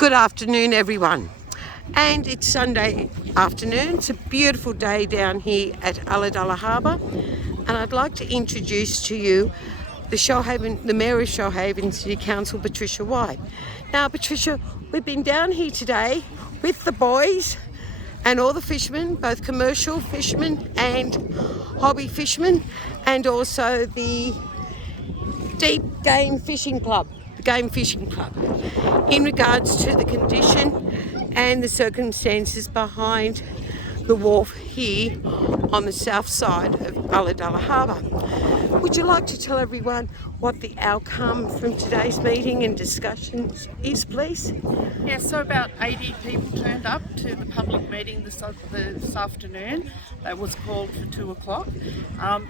Good afternoon, everyone. And it's Sunday afternoon. It's a beautiful day down here at Ulladulla Harbour. And I'd like to introduce to you the Mayor of Shoalhaven City Council, Patricia White. Now, Patricia, we've been down here today with the boys and all the fishermen, both commercial fishermen and hobby fishermen, and also the Deep Game Fishing Club, in regards to the condition and the circumstances behind the wharf here on the south side of Ulladulla Harbour. Would you like to tell everyone what the outcome from today's meeting and discussions is, please? Yes, so about 80 people turned up to the public meeting this afternoon that was called for 2 o'clock.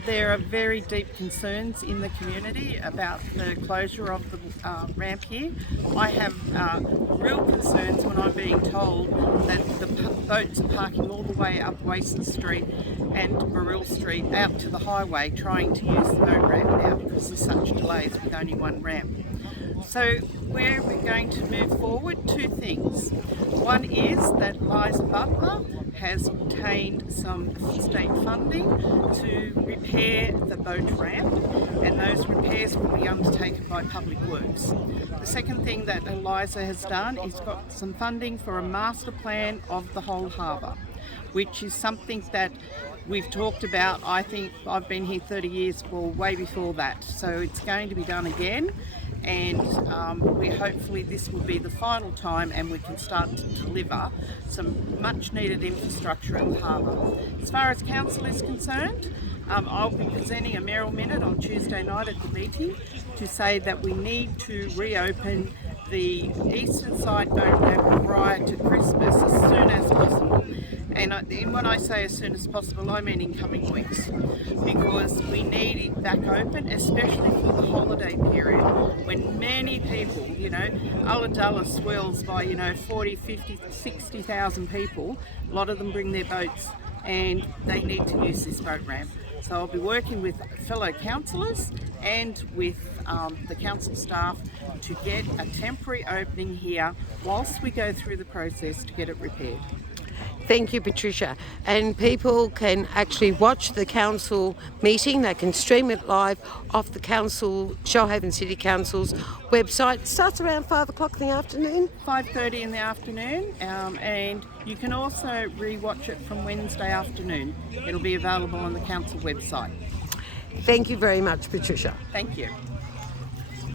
There are very deep concerns in the community about the closure of the ramp here. I have real concerns when I'm being told that the boats are parking all the way up Wason Street and Burrell Street out to the highway trying to use the boat ramp now because there's such delays with only one ramp. So where we're going to move forward, two things. One is that Liza Butler has obtained some state funding to repair the boat ramp, and those repairs will be undertaken by Public Works. The second thing that Liza has done is got some funding for a master plan of the whole harbour, which is something that we've talked about. I think I've been here 30 years, well, way before that. So it's going to be done again, and hopefully this will be the final time and we can start to deliver some much needed infrastructure at the harbour. As far as council is concerned, I'll be presenting a mayoral minute on Tuesday night at the meeting to say that we need to reopen the eastern side boat ramp prior to Christmas as soon as possible. And when I say as soon as possible, I mean in coming weeks, because we need it back open, especially for the holiday period when many people, Ulladulla swells by 40, 50, 60,000 people. A lot of them bring their boats and they need to use this boat ramp. So I'll be working with fellow councillors and with the council staff to get a temporary opening here whilst we go through the process to get it repaired. Thank you, Patricia. And people can actually watch the council meeting. They can stream it live off the Shoalhaven City Council's website. It starts around 5 o'clock in the afternoon. 5:30 in the afternoon, and you can also re-watch it from Wednesday afternoon. It'll be available on the council website. Thank you very much, Patricia. Thank you.